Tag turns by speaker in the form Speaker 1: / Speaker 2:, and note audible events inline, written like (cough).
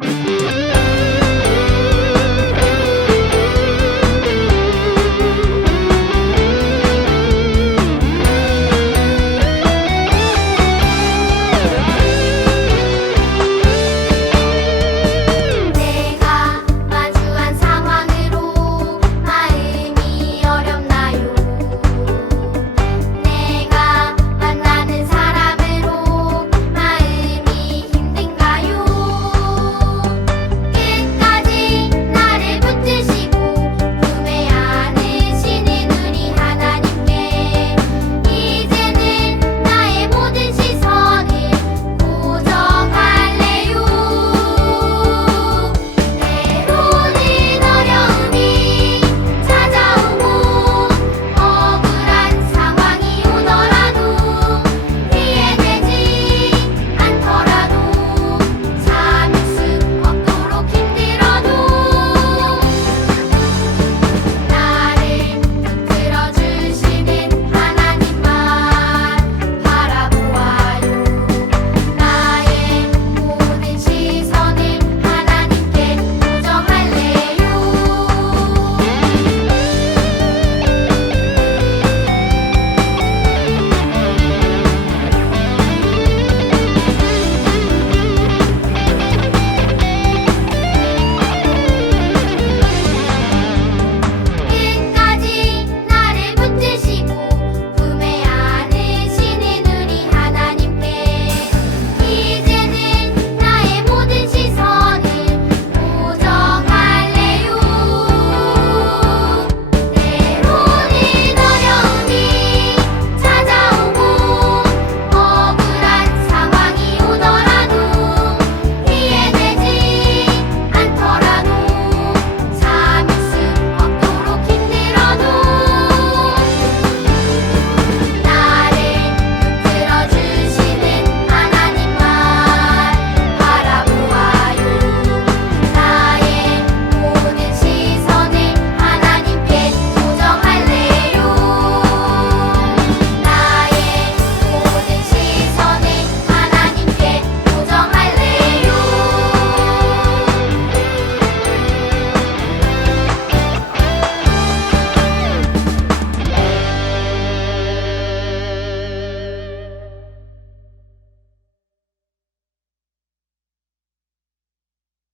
Speaker 1: Música (laughs)